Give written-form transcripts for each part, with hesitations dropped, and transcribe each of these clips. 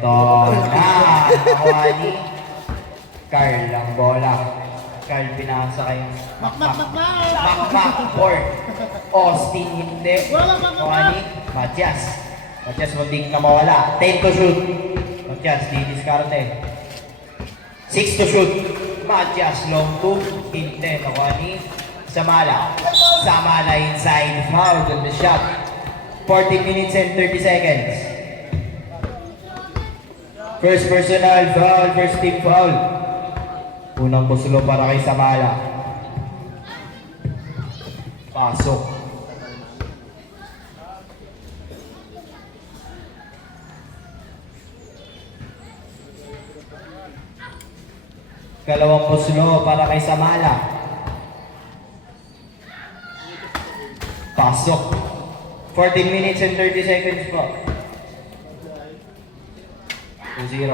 Ito na, nakuha ni Carl ang bola. Carl pinasa kay Makmak board. Austin hindi. Nakuha ni Matias. Matias munting na mawala. 10 to shoot. Matias di diskarte. 6 to shoot. Matias long 2. Hindi. Nakuha ni Samala. Samala inside foul on the shot. 40 minutes and 30 seconds. First personal foul, first team foul. Unang pusulo para kay Samala. Pasok. Kalawang pusulo para kay Samala. Pasok. 14 minutes and 30 seconds po. 2-0.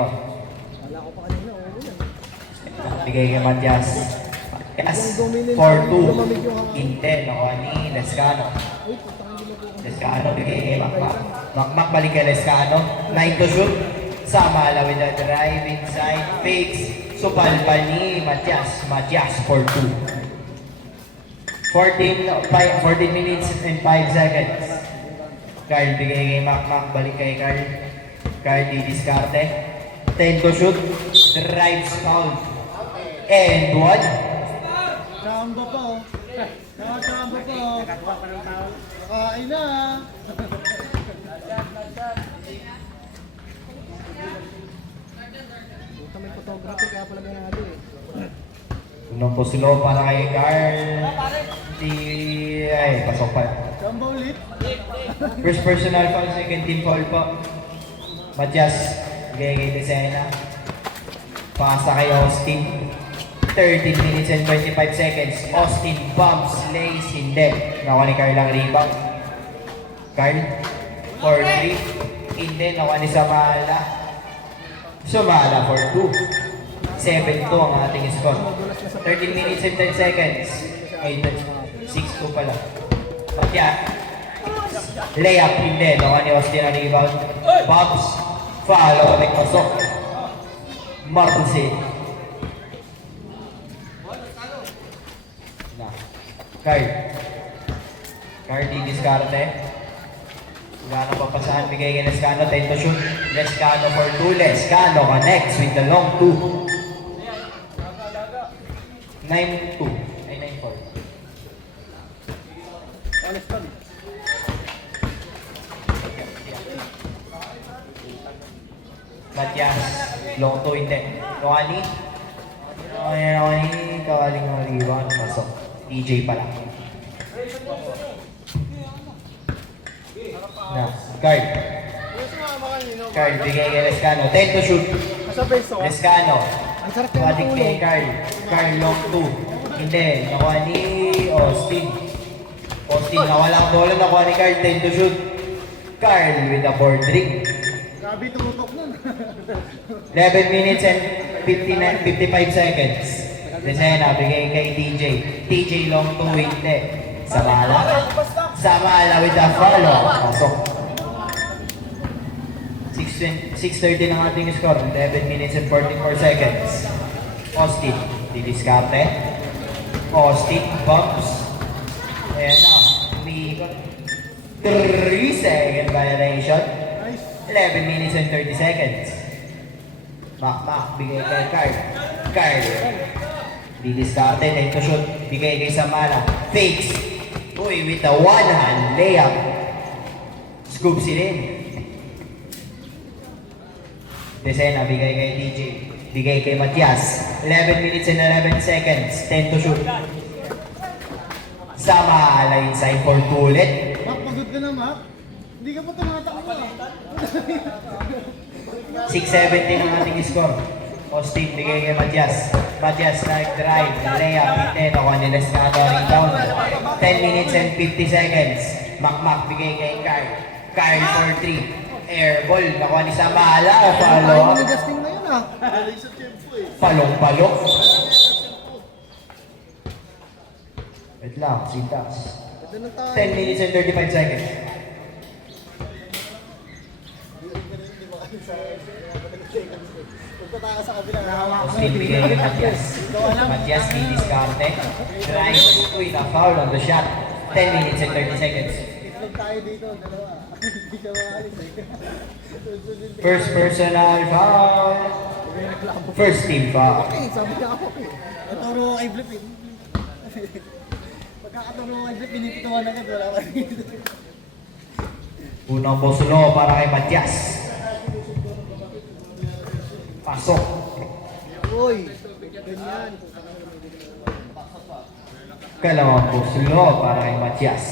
Bigay kay Matias. Matias. 4-2. Inte. Nakuha ni Lescano. Lescano bigay kay Makmak. Makmak balik kay Lescano. 9 to shoot. Samala with the drive inside. Fakes. Supalpal ni Matias. Matias 4-2. 14 minutes and 5 seconds. Carl bigay kay Makmak. Balik kay Carl. Carl di diskarte. 10 to shoot. Drives foul. And 1. Chamba pa oh. Chamba pa oh. Nakain na. Buta may photography kaya pala may natin eh. Unang pusulo para kay Carl. Ay, pasok pa. Chamba ulit. First personal foul, second team foul po. Matias, bigay kay Tesena. Pasa kay Austin. 13 minutes and 25 seconds. Austin bumps, lays, hindi. Nakuha ni Carl ang rebound. Carl, 4-3. Hindi, nakuha ni Samala. Samala for 2. 7-2 ang ating score. 13 minutes and 10 seconds. Ay, 6-2 pala. Matias. Layup, hindi. Nakuha ni Austin ang rebound. Bumps. Follow, nagpasok. Marcy. Carl. Carl di diskarte. Wala na papasahan. Bigay kay Lescano. 10 to shoot. Lescano for 2. Lescano connects with the long 2. 9-2. Ay, 9-4. Matias. Long 2. Hindi. Noani. Kawaling ng rebound. Pasok. DJ pala. Na. Card. Card. Bigay kay Lescano. 10 to shoot. Lescano. Balik kay Carl. Carl long 2. Hindi. Nakuha ni Austin. Austin. Nawala ang bola. Nakuha ni Carl. 10 to shoot. Carl with a board trick. Grabe tumutok nun. 11 minutes and 55 seconds. Desena, bigay kay TJ. TJ long 2, hindi. Samala. Samala with the follow. Pasok. 6:30 ng ating score. 11 minutes and 44 seconds. Austin, didiskarte. Austin, bumps. Ayan na. Umiikot. 3-second violation. 11 minutes and 30 seconds. Makmak, bigay kay Carl. Carl. Didiskarte, 10 to shoot. Bigay kay Samala. Fakes. Uy, with a one-hand layup. Scoops it in. Desena, bigay kay DJ. Bigay kay Matias. 11 minutes and 11 seconds. 10 to shoot. Samala inside for 2 ulit. Mak, pagod ka na, Mak. Hindi ka pa tumatakbo. 6:70 ang ating score. Austin, bigay kay Matias. Matias, nag-drive, layup, hindi. Nakuha ni Lescano, rebound. 10 minutes and 50 seconds. Makmak, bigay kay Carl. Carl for 3. Air ball, nakuha ni Samala. Follow up. Justin na yun ah. Palong-palok. Wait lang, sintas. 10 minutes and 35 seconds. Pagkataka sa kabila, nahawa ko. Austin bigay kay Matias. Matias didiskarte. Drive with a foul on the shot. 10 minutes and 30 seconds. Itlog tayo dito, dalawa. Hindi ka maalis eh. First personal foul. First team foul. Okay, sabi ka ako eh. Naturo ko kay Blip eh. Pagkakaturo ko kay Blip, pinipituan agad, wala ka dito. Unang busulo para kay Matias. Pasok. Uy, ganyan. Kalawang busulo para kay Matias.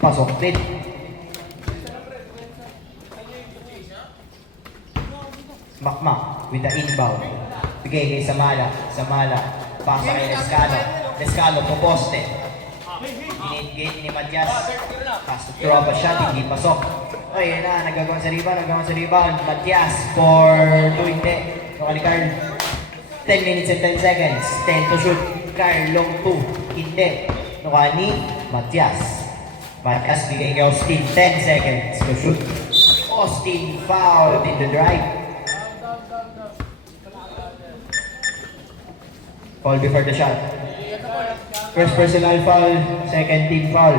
Pasok din. Makmak with the inbound. Bigay kay Samala. Samala. Pasa kay Lescano. Lescano po poste. Init-gate ni Matias. Pasok throw pa shot. Hindi pasok. Ay, yun na. Nagagawa sa rebound. Matias for 2 hindi. Nukali Carl. 10 minutes and 10 seconds. 10 to shoot. Carl long 2. Hindi. Nukani. Matias. Matias bigay kay Austin. 10 seconds to shoot. Austin fouled in the drive. Foul before the shot. First personal foul, second team foul.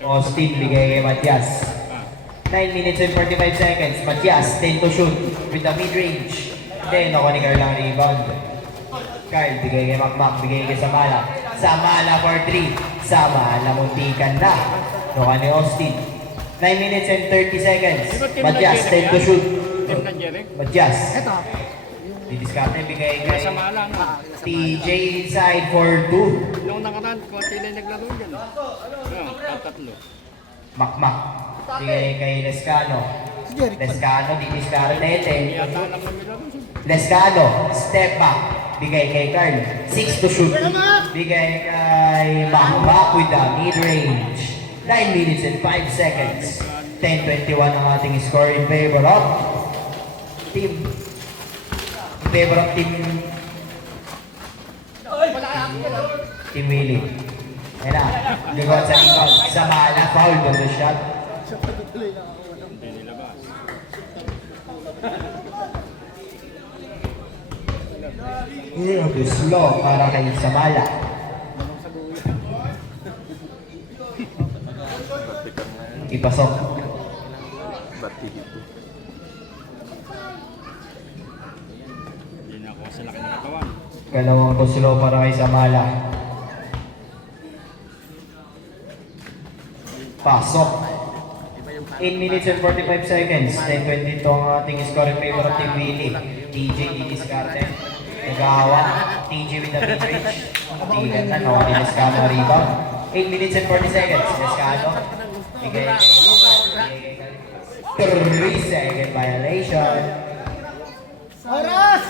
Austin bigay kay Matias. 9 minutes and 45 seconds. Matias, 10 to shoot with the mid-range. Then, ako ni Carl ang rebound. Carl, bigay kay Makmak, bigay kay Samala. Samala for 3. Samala, muntikan na. Ako ni Austin. 9 minutes and 30 seconds. Matias, 10 to shoot. Team na Jerry. Matias. Eto. Didiskarte bigay kay Masama lang. TJ inside for 2. Nung nakaraan, konti lang naglaro dyan. Tatlo. Makmak. Bigay kay Lescano. Si Jeric. Lescano, didiskarte. Yata lang kami laro. Lescano, step back. Bigay kay Carl. 6 to shoot. Bigay kay Makmak with the mid-range. 9 minutes and 5 seconds. 10-21 ang ating score in favor of team. In favor of Team Willie. Ayan na. Gagawa sa rebound. Samala, foul on the shot. Siya pa tuloy na ako. Hindi nilabas. Slow para kay Samala. Ipasok. Hindi na ako sa laki ng katawan. Kalawang to slow para kay Samala. Pasok. 8 minutes and 45 seconds. 10-22 ang ating score in favor of Team Willie. TJ didiskarte. Nagawa. TJ with the mid-range. Tigan na. Nawa ni Lescano rebound. 8 minutes and 40 seconds. Lescano. Bigay kay 3-second violation. Oras!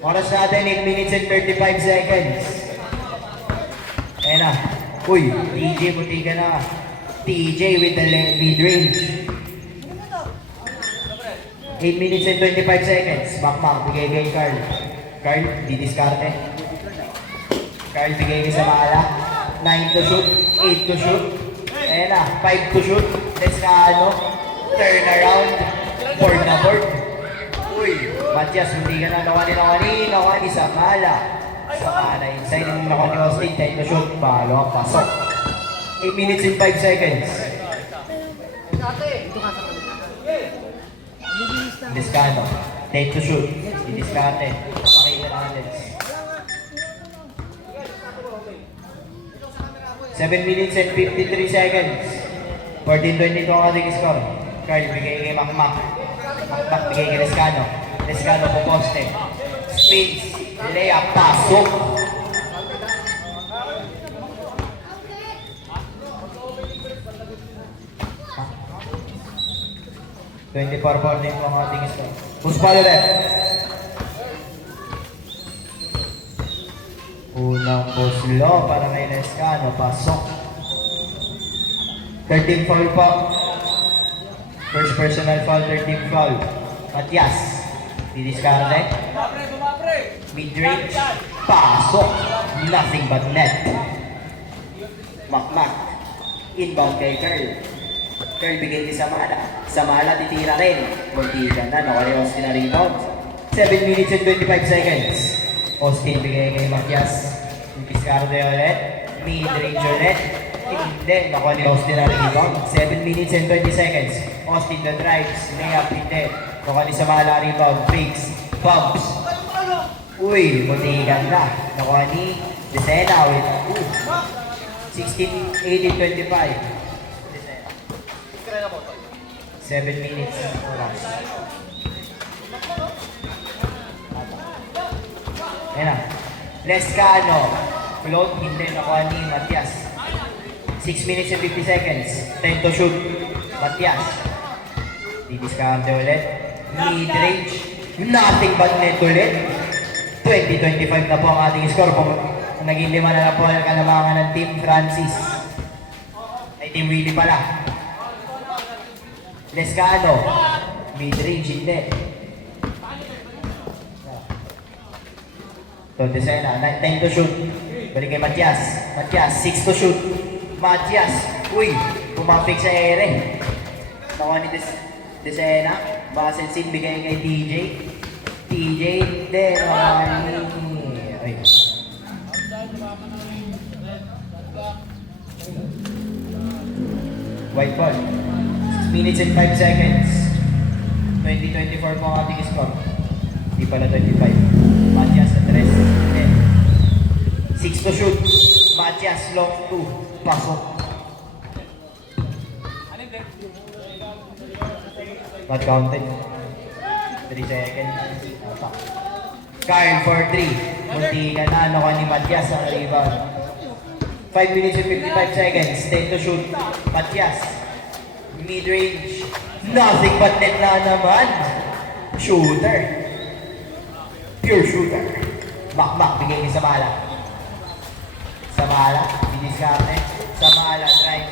Oras natin 8 minutes and 35 seconds. Ayan na. Uy, TJ buti ka na. TJ with the mid-range. 8 minutes and 25 seconds. Makmak, bigay kay Carl. Carl, didiskarte. Carl, bigay kay Samala. 9 to shoot, 8 to shoot. Ayan na, 5 to shoot. Lescano. Turn around. Board na board. Uy, Matias, hindi ka na nawani Samala. Samala inside yung nakuha ni Austin. 10 to shoot. Palo ang pasok. 8 minutes and 5 seconds. Lescano. 10 to shoot. Didiskarte. Pakita natin. 7 minutes and 53 seconds. 14-22 ang ating score. Carl, bigay kay Makmak. Makmak, bigay kay Lescano. Lescano po poste. Spins. Layup. Pasok. Huh? 24-14 po ang ating score. Puspalo ulit. Unang puslo para kay Lescano. Pasok. 13 foul po. First personal foul, 13 foul. Matias. Didiskarte. Mid-range. Pasok. Nothing but net. Makmak. Inbound kay Carl. Girl, bigay ni Samala. Samala, titira rin. Muntikan na, nakuha ni Austin na rebound. 7 minutes and 25 seconds. Austin, bigay kay Matias. Piscardo ulit. Mid-range ulit. Hindi, nakuha ni Austin na rebound. 7 minutes and 20 seconds. Austin the drives. Layup, hindi. Nakuha ni Samala rebound. Fakes. Bumps. Uy, muntikan na. Nakuha ni Desena with 16, 18, 25. 7 minutes ang oras. Ayan na. Lescano. Float, hindi nakuha ni Matias. 6 minutes and 50 seconds. 10 to shoot. Matias. Didiskarte ulit. Mid-range. Nothing but net ulit. 20-25 na po ang ating score. Kung naging 5 na po ang kalamangan ng Team Francis. Ay, Team Willie pala. Lescano. Mid-range, hindi. Desena, 9 to shoot. Balik kay Matias. Matias, 6 to shoot. Matias, uy, pumapik sa ere. Nakuha ni Desena. Baka sensin, bigay kay TJ. TJ, hindi. Ay. White ball. 6 minutes and 5 seconds. 20-24 po ang ating score. Hindi pala 25. Matias at rest. 6 to shoot. Matias long 2. Pasok. Not counted. 3 seconds. Carl for 3. Munti ka na. Ano ka ni Matias ang rebound. 5 minutes and 55 seconds. 10 to shoot. Matias. Mid-range. Nothing but net na naman. Shooter. Pure shooter. Bakbak. Bigay ni Samala. Samala. Biniskarte. Samala. Drive.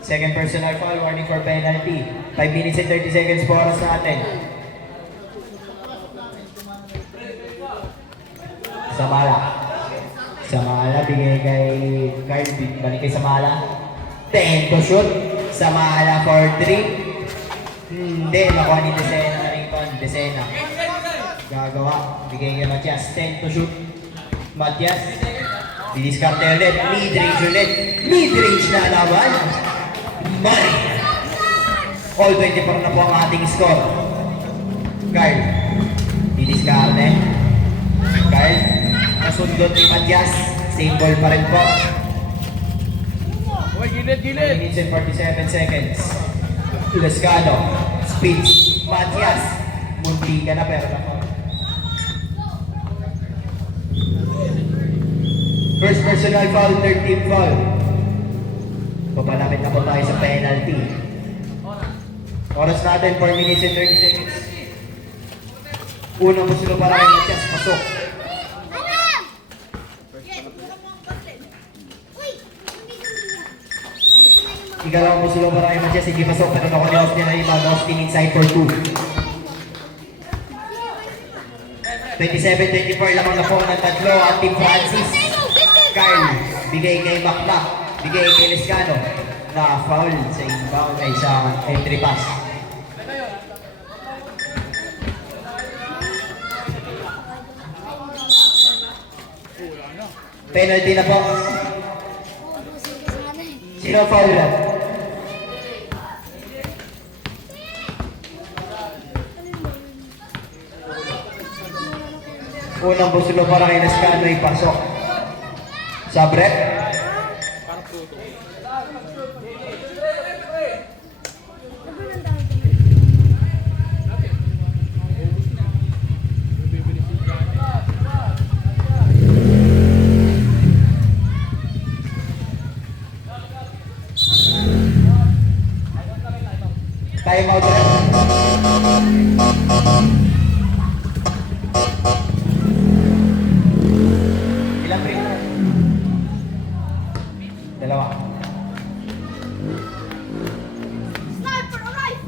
Second personal foul. Warning for penalty. 5 minutes and 30 seconds po oras natin. Samala. Samala, bigay kay Carl, balik kay Samala. 10 to shoot. Samala for 3. Hindi, nakuha ni Desena rin po. Desena. Gagawa. Bigay kay Matias. 10 to shoot. Matias. Didiskarte ulit. Mid-range ulit. Mid-range na naman. Money. All 24 na po ang ating score. Carl. Didiskarte. Carl. Nasundot ni Matias. Same ball pa rin po. Uy, gilid, 9 gilid. minutes and 47 seconds. Lescano. Speeds. Matias. Munti ka na pero na. First personal foul, third team foul. Papalapit na po tayo sa penalty. Oras natin, 4 minutes and 30 seconds. Unang pusulo para kay Matias. Pasok. Ikalawang pusulo para kay Matias. Hindi pasok. Pero nakuha ni Austin na rebound. Austin inside for 2. 27-24 lamang na po ng tatlo at Team Francis. Carl, bigay kay Bakbak. Bigay kay Lescano. Na-foul sa inbound ay sa entry pass. Penalty na po. Sino foul lang? Unang busulo para kay Lescano ay pasok. Sa break. Time out rin. Ilang break na? Dalawa. Sniper, alive!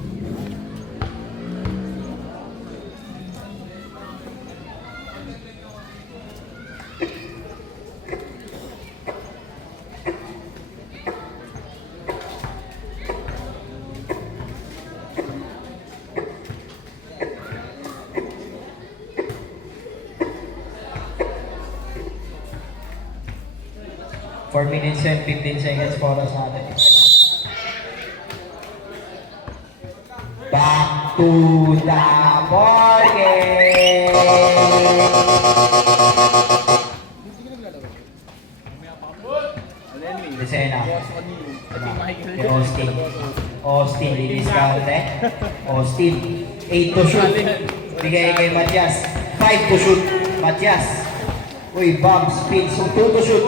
4 minutes and 15 seconds for us natin. Back to the ball game! Desena. Kay Austin. Austin, didiskarte. Austin, 8 to shoot. Bigay kay Matias. 5 to shoot. Matias. Uy, bomb, spin. So, 2 to shoot.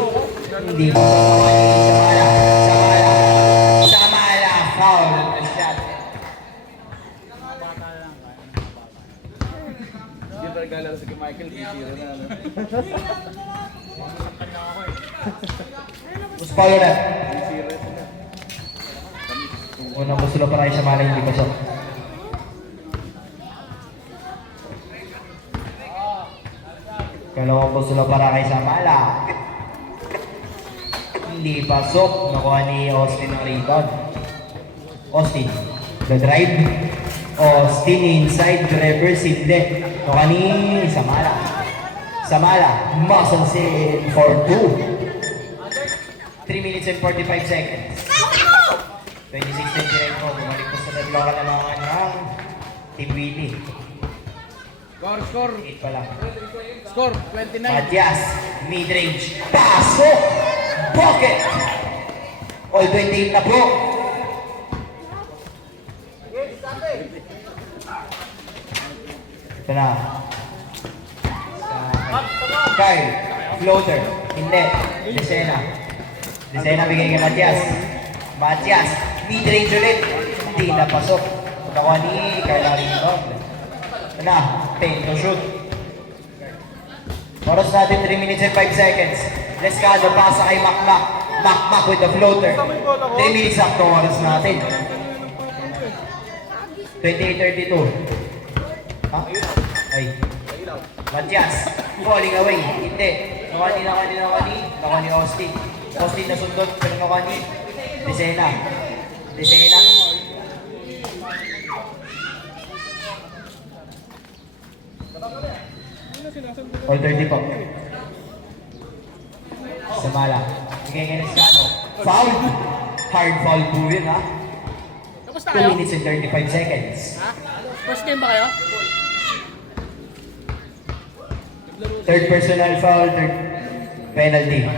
Hindi mo. Samala. Samala. Samala. Foul. Shot. Hindi pa naglalaro si Michael, 3-0 na. Mas foul na. 3-0 sila. Unang gusto pa rin sa Mala, hindi pasok. Kalawang gusto para kay Samala. Hindi pasok. Nakuha ni Austin ang rebound. Austin, the drive. Austin inside, reverse hindi. Nakuha ni Samala. Samala, muscles in for 2. 3 minutes and 45 seconds. 26-29 po. Bumalik po sa tatlo kalamangan ng Team Willie. Score. 8 pa lang. Score, 29. Matias, mid-range, pasok! Pocket! All 28 na po. Ito na. Kyle, floater, hindi. Desena. Desena bigay kay Matias. Matias, mid-range ulit. Hindi napasok. Nakuha ni Kyle Arrington. Ito na, 10 to shoot. Oras natin 3 minutes and 5 seconds. Lescado pasa kay Macmac. Macmac with the floater. 3 minutes up to oras natin. 28-32. Ha? Ay. Matias. Falling away. Hindi. Nakuha ni Austin. Austin nasundot. Pero nakuha ni Desena. Desena. All 30 po. Samala. Bigay kay Lescano. Foul! Hard foul po yun, ha? Tapos 2 tayo? minutes and 35 seconds. Ha? First game ba kayo? Third personal foul, third penalty.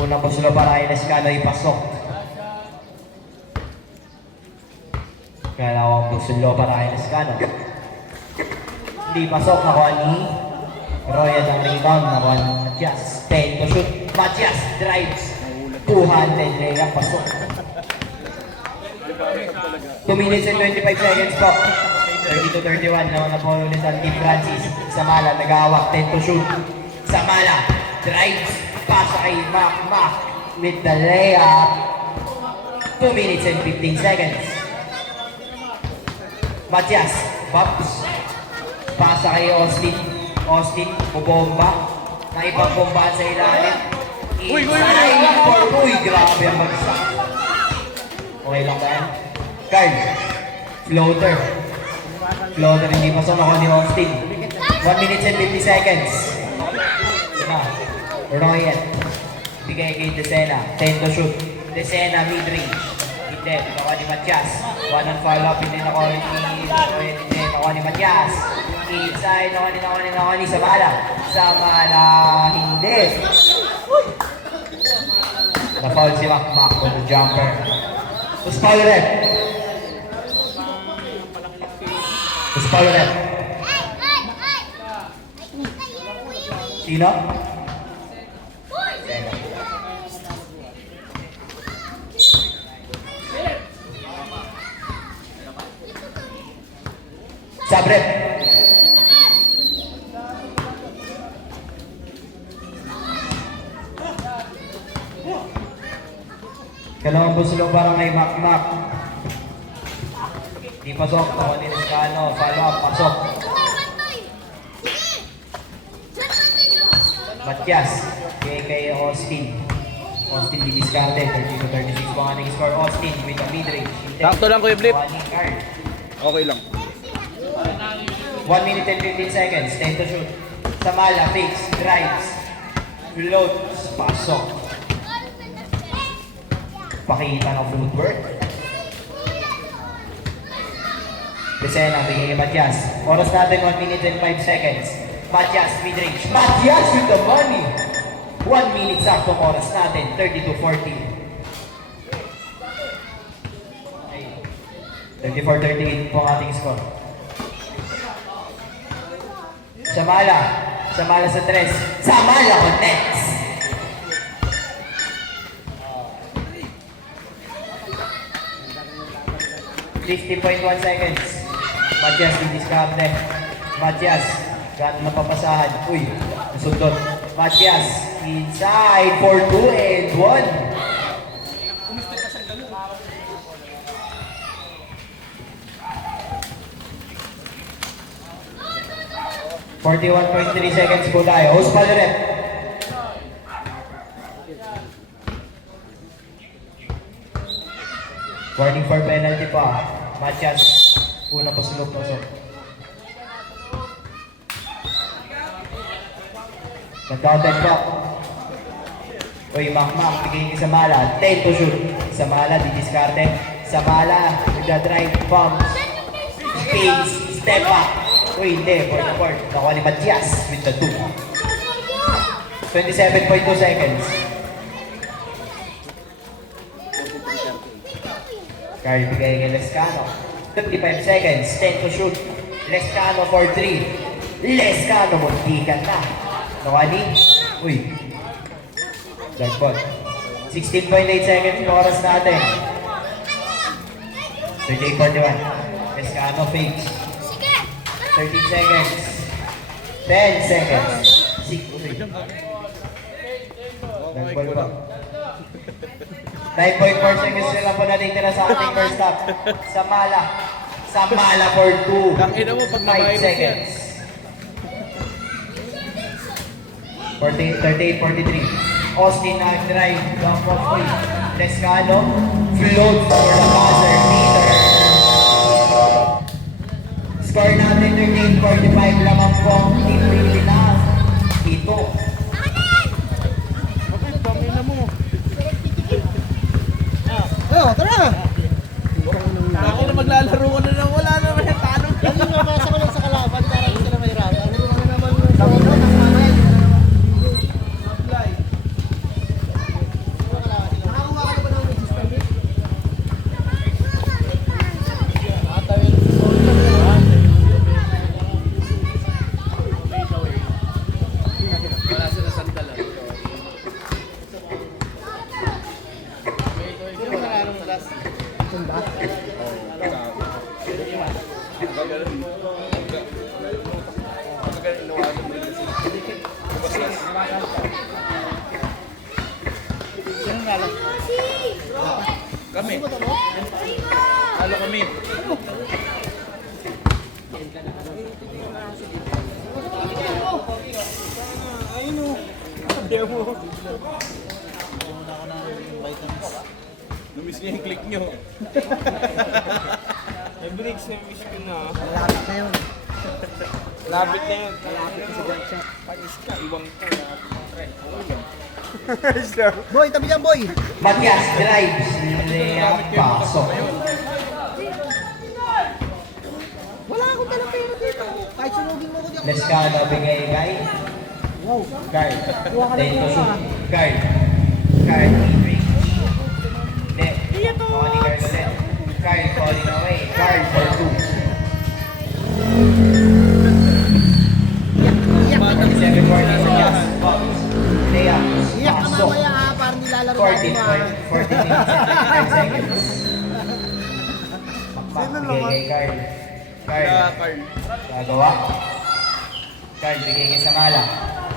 Unang pusulo para kay Lescano ipasok. Kalawang pusulo para kay Lescano. Hindi pasok, nakuha ni Royal ang rebound, nakuha ni Matias. 10 to shoot. Matias drives. 200 layup, pasok. 2 minutes and 25 seconds po. 30-31, nauna po ulit ang Team Francis. Samala, nag-awak, 10 to shoot. Samala, drives, pasa kay Macmac with the layup. 2 minutes and 15 seconds. Matias, bumps. Pasa kay Austin. Austin, bubomba. Naipag-bombaan sa ilalim. Inside for uy, grabe ang bagsak. Okay lang ba yan? Carl, floater. Floater, hindi pasok ako ni Austin. 1 minute and 50 seconds. Ito na. Royan. Bigay kay Desena. 10 to shoot. Desena, mid-range. Hindi. Nakuha ni Matias. One on follow-up. Hindi nakuha ni Royan. Hindi. Nakuha ni Matias. Inside. Nakuha ni Samala. Samala. Hindi. Na-foul si Macmac with the jumper. Tapos foul ulit. Tapos foul ulit. Sino? Sabrep. Kalawang busulong parang kay Macmac. Di pasok. Ako ni Lescano. Follow up. Pasok. Matias. Kay Austin. Austin didiskarte. 30-36 pa nga nag-score. Austin with the mid-range. Sakto lang, Kuya Flip. Card. Okay lang. 1 minute and 15 seconds. 10 to shoot. Samala, fakes, drives, floats, pasok. Pakita ng footwork. Desena, bigay kay Matias. Oras natin 1 minute and 5 seconds. Matias, mid-range. Matias with the money! 1 minute saktong oras natin, 32-40. 34-38 po ang ating score. Samala sa 3. Samala connects! .1 seconds. Matias, didiskarte. Matias, gano'n napapasahan. Uy, nasundot. Matias, inside for 2 and 1. 41.3 seconds po tayo. Host pa ulit. Warning for penalty pa. Matias, una pasulog. Nag-counted pa. Uy, Makmak, bigay ni Samala. 10 to shoot. Samala, didiskarte. Samala, nagda-drive, bombs. Space, step up. Uy, hindi. Board. Nakuha ni Matias with the 2. 27.2 seconds. Carry bigay kay Lescano. 55 seconds. 10 to shoot. Lescano for 3. Lescano, muntikan na. Nakuha ni... Uy. Jackpot. 16.8 seconds yung oras natin. 38.41. Lescano fakes. 13 seconds. 10 seconds. 6. Nag-ball pa. 9.4 seconds na lang po natitira sa ating first half. Samala for 2. 5 seconds. 38-43. Austin nag-drive. Jump off. Lescano. Float for the buzzer. Peter. Score natin 13-45 lamang po ang team really lang. Ito. Tara! Ako na maglalaro ko na lang. Wala naman yung tanong. Lagi nga masa ko lang sa kalaban para hindi sila mahirapan. Ano naman yung sa ulo, mas mamaya. Nakakuha ka na ba ng register bit? Wala sila sandalan. Kami. Halo kami. Ayun o. Sabihan mo. Numiss niya yung click nyo. May breaks na miss ko na. Malapit na yun. Labit na yun. Malapit na si Gunshot. Pagis ka, iwang ka. Boy, tabi dyan, boy! Matias drives. Layup. Pasok. Wala akong talang pera dito. Kahit sunugin mo ko dyan. Lescano bigay kay Wow. guard. Kuha ka na 10 to kuha. shoot. Guard. Mid-range. Hindi. Nakuha ni guard ulit. Guard falling away. Guard for 2. 47 warning sa Jazz. Box. Layup. Iyak ka Pasok. mamaya ha, parang nilalaro natin 14 mo ha. 14 minutes and 25 seconds. Makmak bigay kay Carl. Carl. Gagawa. Carl bigay kay Samala.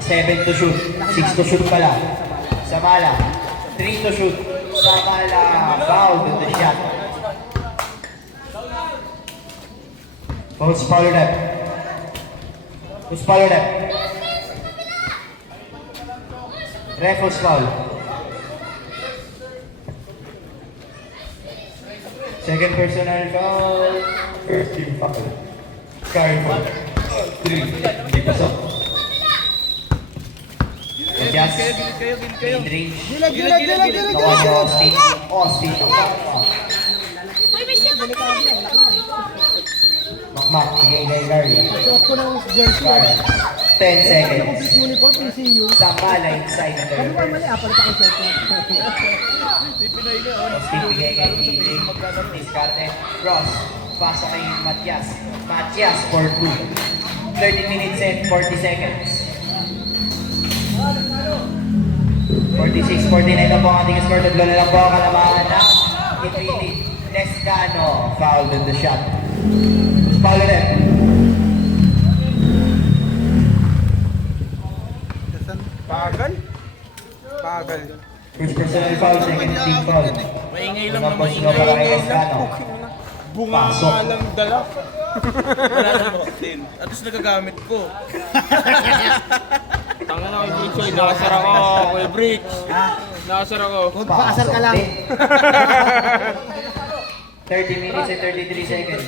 7 to shoot. 6 to shoot pala. Samala. 3 to shoot. Samala. Foul with the shot. Post foul rep. Post foul rep. Refos foul. Second personal foul. First team foul. Carry foul. 3. Hindi pasok. Matias. Gilid kayo. Mid-range. Gilid. Nakuha ni Austin. Austin. Uy, may siya ka ka. Makmak. Bigay kay Carl. Suot ko ng jersey. Carl. 10 seconds. Complete uniform, PCU. Samala inside the Sabi ko third. mali, apalit ako sa shirt ko. Austin bigay kay DJ. Discarte. Cross. Pasa kay Matias. Matias for 2. 30 minutes and 40 seconds. 46-49 na po ang ating score. Tatlo na lang po ang kalamangan na Infinity. Lescano. Foul on the shot. Foul ulit. Pagal. First personal foul, second team foul. Maingay lang Unang naman, boss para kay Lescano. Bunga Pasok. nga lang dala. Wala na mo din. At least nagagamit ko. Tanga na kay Bridge. Nakasar ako, Kuya Bridge. Nakasar ako. Paasar ka lang. 30 minutes and 33 seconds.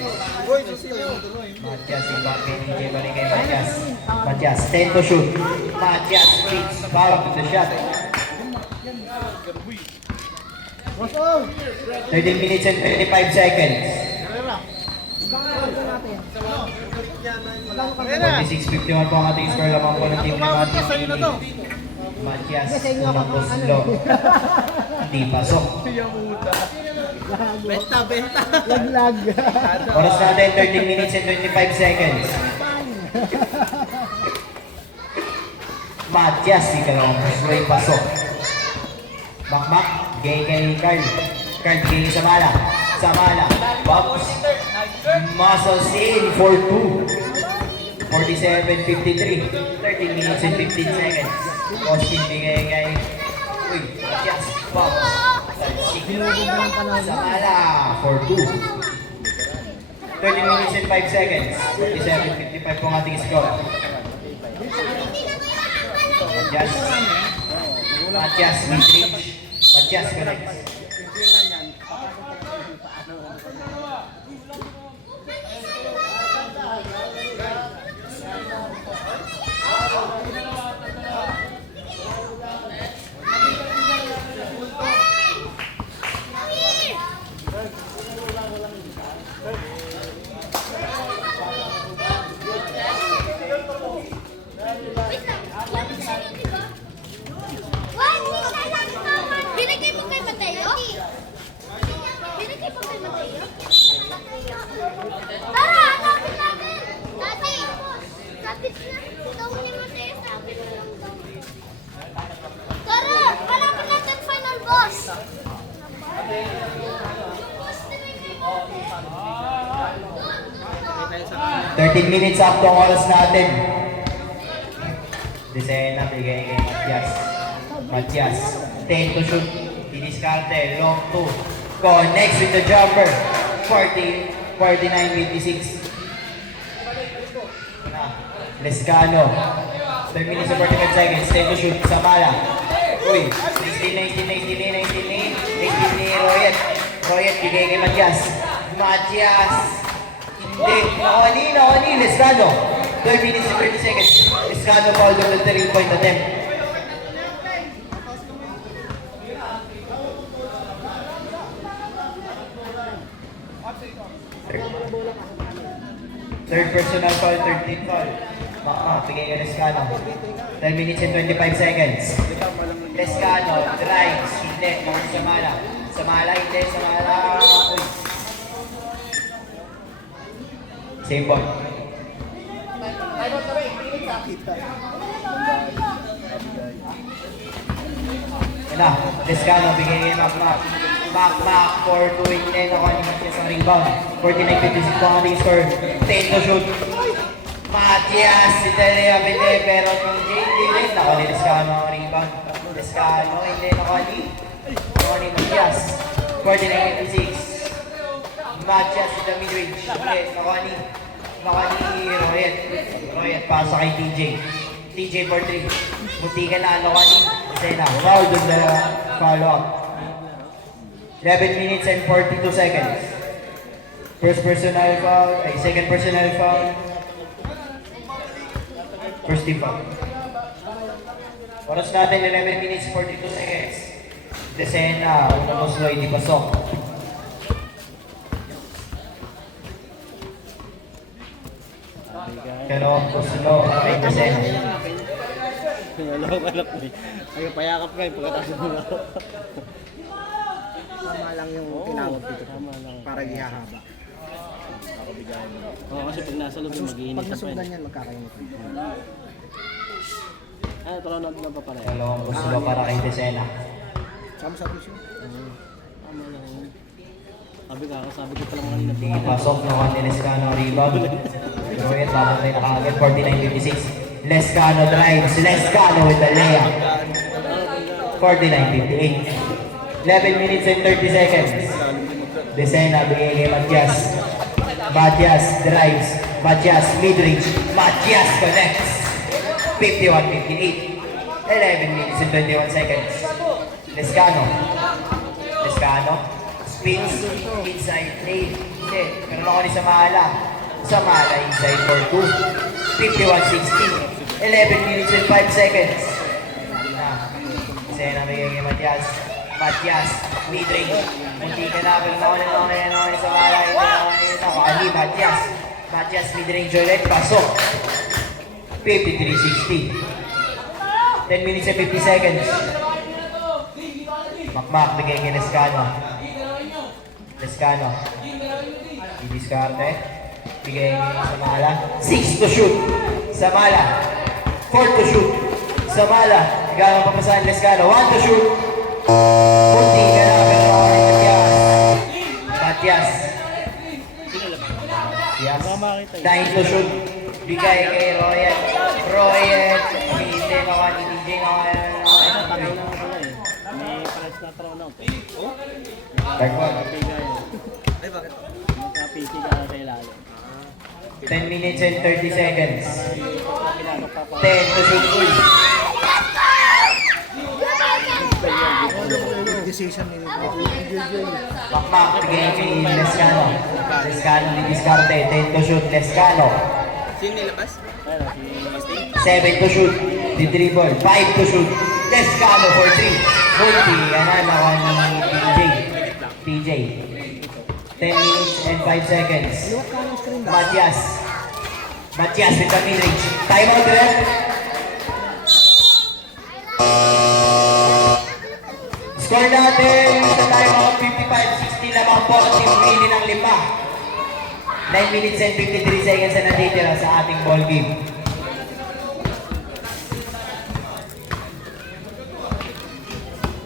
Matias, Mbappe, DJ balik kay Matias. Matias, 10 to shoot. Matias, beats, foul to the shot. 13 minutes and 35 seconds. 46-51 po ang ating score lamang po ng team ni Matias. Matias, unang poslo. Hindi pasok. Lag. Oras natin, 13 minutes and 25 seconds. Matias, ikalawang poslo ay pasok. Bakbak, gay kay Carl. Carl, gay sa Mala. Box. Muscle seal for 2. 47-53. 13 minutes and 15 seconds. Austin, bigay kay... Uy, Matias, box. Sa Mala for 2. 13 minutes and 5 seconds. 47-55 po ang ating score. Matias, mid-range. Matias connects. Binigay mo kay Mateo? Binigay mo kay Mateo? Tara, hanapin natin! Dati! Kapit na! Daw ni Mateo, sabi mo lang daw. Tara! Hanapin natin final boss! Boss na may kay Mateo. 13 minutes up to ang oras natin. Desena, bigay kay Matias. Matias, 10 to shoot. Diniscarte, long 2. Connects with the jumper. 49-56. Lescano. 3 minutes and 45 seconds. 10 to shoot. Samala. Uy, 19 ni Royet. Royet, bigay kay Matias. Matias. Hindi. Nakoni. Lescano. 12 minutes and 30 seconds. Lescano fouled on the 3-point attempt. Third personal foul, 13 foul. Bigay kay Lescano. 10 minutes and 25 seconds. Lescano, drives, hindi, mga Samala. Samala. Uy. Same ball. Yan na, Lescano, bigay kay Makmak. Makmak for 2 hindi, nakuha ni Matias ang rebound. 49-56 ang ating score. 10 to shoot. Matias, si Telea Bete, pero yung JD rin, nakuha ni Lescano ang rebound. Lescano, hindi, nakuha ni Matias. 49-56. Matias in the mid-range. Ulit, nakuha ni Royet, pasa kay TJ. TJ for 3. Muntikan na, nakuha ni Zena. Foul doon na follow-up. 11 minutes and 42 seconds. First personal foul, second personal foul. First team foul. Oras natin 11 minutes 42 seconds. Desena, unang muslo, hindi pasok. Dalawang muslo, Desena. Alok mo eh. Ay, payakap ka eh, pagkatapos mo ako. Tama lang yung tinawag dito. Tama lang. Para ihahaba. Oo, kasi pag nasa loob yung mag-iinit Pag ka pa nasundan yun. yan, magkakainit. Ito lang natin pa pala. Dalawang muslo para kay Desena. Sama sa piso. Tama lang yun. Sabi ko pala kanina. Hindi pasok ng Juan Lescano rebound. Pero yan, babantay na kagad, 49-56. Lescano drives, Lescano with the layup. 49-58. 11 minutes and 30 seconds. Desena, bigay kay Matias. Matias drives, Matias mid-range, Matias connects. 51-58. 11 minutes and 21 seconds. Lescano. Lescano. Spins, inside lane. Hindi, meron ako ni Samala. Samala inside for 2. 51-16. 11 minutes and 5 seconds. Desena, bigay kay Matias. Matias, mid-range. Hindi ka na, pero ako ni Samala. Nakakali, Matias. Matias, mid-range ulit. Pasok. 53-60. 10 minutes and 50 seconds. Makmak, bigay kay Lescano. Lescano. Didiskarte. Bigay kay Samala. 6 to shoot. Samala. 4 to shoot. Samala. Galang papasahan Lescano. 1 to shoot. Punti ka na, pero ako ni Matias. Matias. Matias. 9 to shoot. Bigay kay Royet. Royet. Hindi na ka ni DJ na kaya. Tagal na pala eh. May pares na throw out eh. Third one. Ay, bakit? Magka-PC ka sa ilalim. 10 minutes and 30 seconds. Pinasok ka pa. 10 to shoot full. Good decision ni Makmak, bigay kay Lescano. Lescano ni Discarte. 10 to shoot. Lescano. Ayun, si 7 to shoot. Di dribble. 5 to shoot. Lescano for 3. Multi. Yan na ni TJ. TJ. 10 minutes and 5 seconds. Matias. Matias with the mid-range. Time out, ref. Score natin sa time out 55-60 lamang po at Team Willie ng 5. 9 minutes and 53 seconds na natitira sa ating ball game.